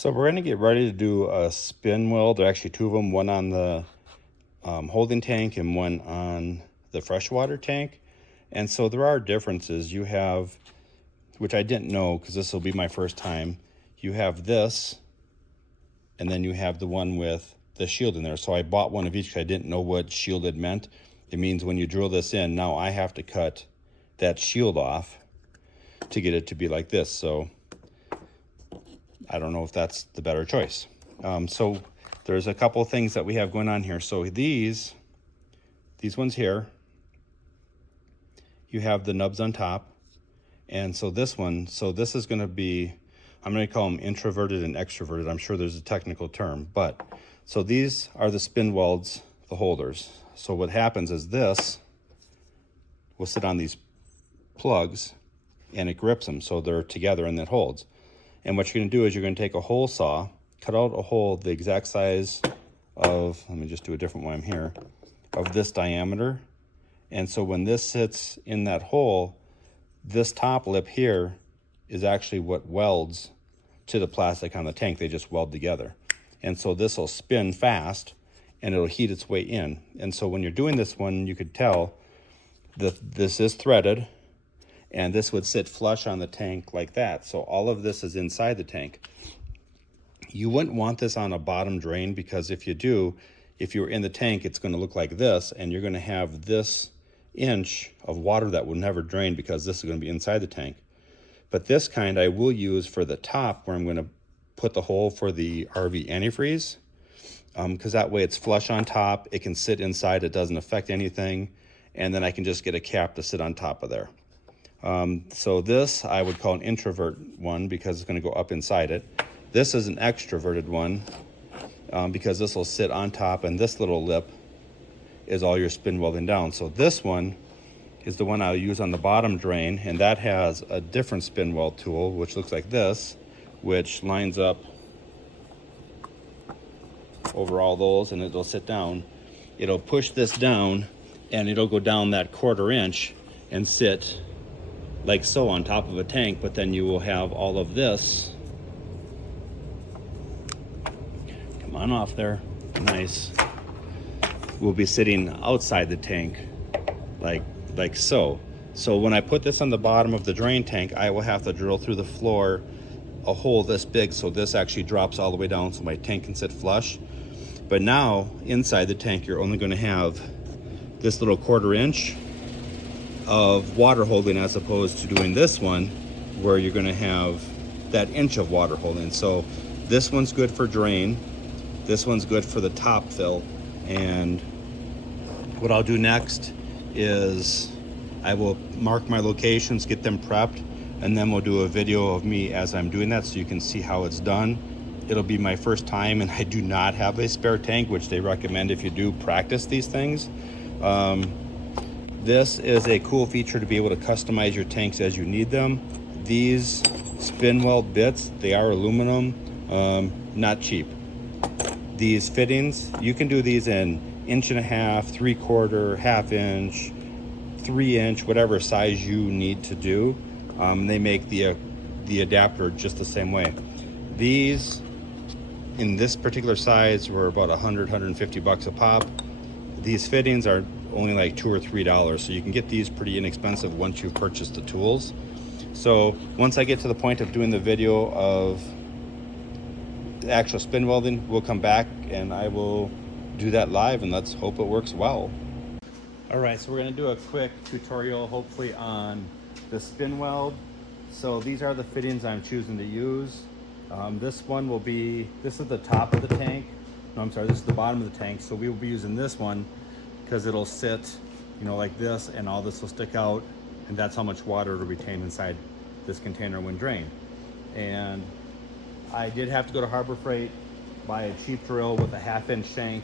So we're going to get ready to do a spin weld. There are actually two of them, one on the holding tank and one on the freshwater tank. And so there are differences. You have, which I didn't know because this will be my first time, you have this, and then you have the one with the shield in there. So I bought one of each because I didn't know what shielded meant. It means when you drill this in, now I have to cut that shield off to get it to be like this. So I don't know if that's the better choice. So there's a couple of things that we have going on here. So these ones here, you have the nubs on top. And so this one, so this is going to be, I'm going to call them introverted and extroverted. I'm sure there's a technical term, but so these are the spin welds, the holders. So what happens is this will sit on these plugs and it grips them so they're together and it holds. And what you're going to do is you're going to take a hole saw, cut out a hole the exact size of, let me just do a different one here, of this diameter. And so when this sits in that hole, this top lip here is actually what welds to the plastic on the tank. They just weld together. And so this will spin fast and it'll heat its way in. And so when you're doing this one, you could tell that this is threaded, and this would sit flush on the tank like that. So all of this is inside the tank. You wouldn't want this on a bottom drain, because if you do, if you're in the tank, it's going to look like this, and you're going to have this inch of water that will never drain because this is going to be inside the tank. But this kind I will use for the top, where I'm going to put the hole for the RV antifreeze, because that way it's flush on top, it can sit inside, it doesn't affect anything, and then I can just get a cap to sit on top of there. So this I would call an introvert one because it's going to go up inside it. This is an extroverted one because this will sit on top, and this little lip is all your spin welding down. So this one is the one I'll use on the bottom drain, and that has a different spin weld tool which looks like this, which lines up over all those, and it'll sit down. It'll push this down and it'll go down that 1/4 inch and sit like so on top of a tank, but then you will have all of this. Come on off there. Nice. Will be sitting outside the tank like so. So when I put this on the bottom of the drain tank, I will have to drill through the floor a hole this big so this actually drops all the way down so my tank can sit flush. But now inside the tank, you're only going to have this little 1/4 inch of water holding, as opposed to doing this one where you're going to have that inch of water holding. So this one's good for drain, this one's good for the top fill. And what I'll do next is I will mark my locations, get them prepped, and then we'll do a video of me as I'm doing that so you can see how it's done. It'll be my first time, and I do not have a spare tank, which they recommend if you do practice these things. This is a cool feature to be able to customize your tanks as you need them. These spin weld bits, they are aluminum, not cheap. These fittings, you can do these in 1.5 inch, 3/4, 1/2 inch, 3 inch, whatever size you need to do. They make the adapter just the same way. These in this particular size were about $150 a pop. These fittings are only like $2 or $3, so you can get these pretty inexpensive once you've purchased the tools. So once I get to the point of doing the video of the actual spin welding, we'll come back and I will do that live, and let's hope it works well. All right, so we're going to do a quick tutorial hopefully on the spin weld. So these are the fittings I'm choosing to use. This one will be, this is the top of the tank. No, I'm sorry, this is the bottom of the tank. So we will be using this one because it'll sit, you know, like this, and all this will stick out, and that's how much water it'll retain inside this container when drained. And I did have to go to Harbor Freight, buy a cheap drill with a 1/2 inch shank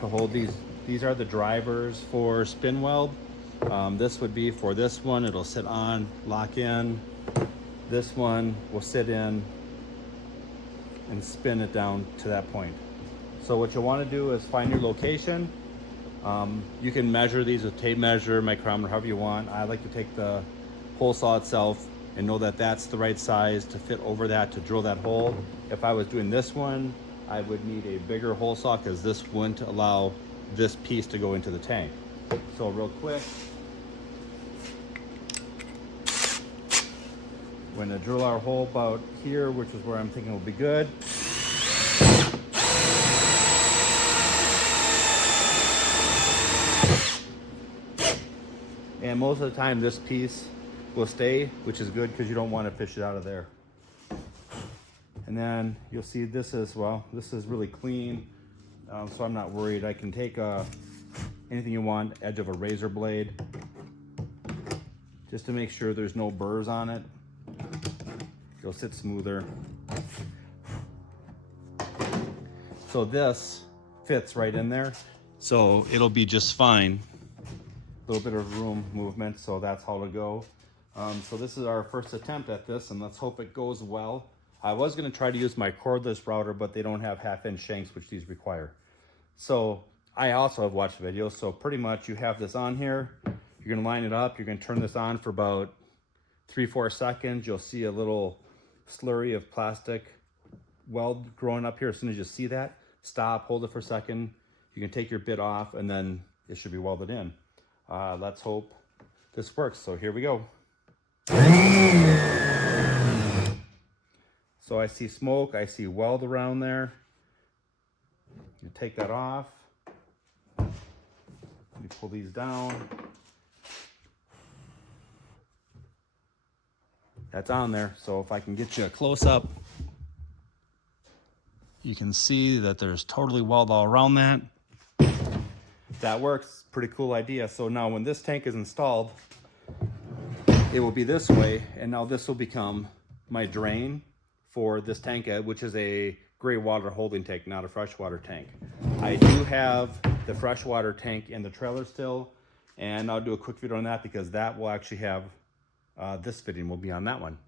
to hold these. These are the drivers for spin weld. This would be for this one, it'll sit on, lock in. This one will sit in and spin it down to that point. So what you'll want to do is find your location. You can measure these with tape measure, micrometer, however you want. I like to take the hole saw itself, and know that that's the right size to fit over that to drill that hole. If I was doing this one, I would need a bigger hole saw because this wouldn't allow this piece to go into the tank. So real quick, we're gonna drill our hole about here, which is where I'm thinking will be good. And most of the time this piece will stay, which is good because you don't want to fish it out of there. And then you'll see this is, well, this is really clean, so I'm not worried. I can take anything you want, edge of a razor blade, just to make sure there's no burrs on it. It'll sit smoother. So this fits right in there, so it'll be just fine. A little bit of room movement, so that's how to go. So this is our first attempt at this, and let's hope it goes well. I was going to try to use my cordless router, but they don't have 1/2-inch shanks, which these require. So I also have watched videos. So pretty much you have this on here, you're going to line it up, you're going to turn this on for about 3-4 seconds. You'll see a little slurry of plastic weld growing up here. As soon as you see that, stop, hold it for a second. You can take your bit off, and then it should be welded in. Let's hope this works. So here we go. So I see smoke, I see weld around there. You take that off. You pull these down. That's on there. So if I can get you a close up, you can see that there's totally weld all around that. That works. Pretty cool idea. So now when this tank is installed, it will be this way, and now this will become my drain for this tank, which is a gray water holding tank, not a freshwater tank. I do have the freshwater tank in the trailer still, and I'll do a quick video on that because that will actually have this fitting will be on that one.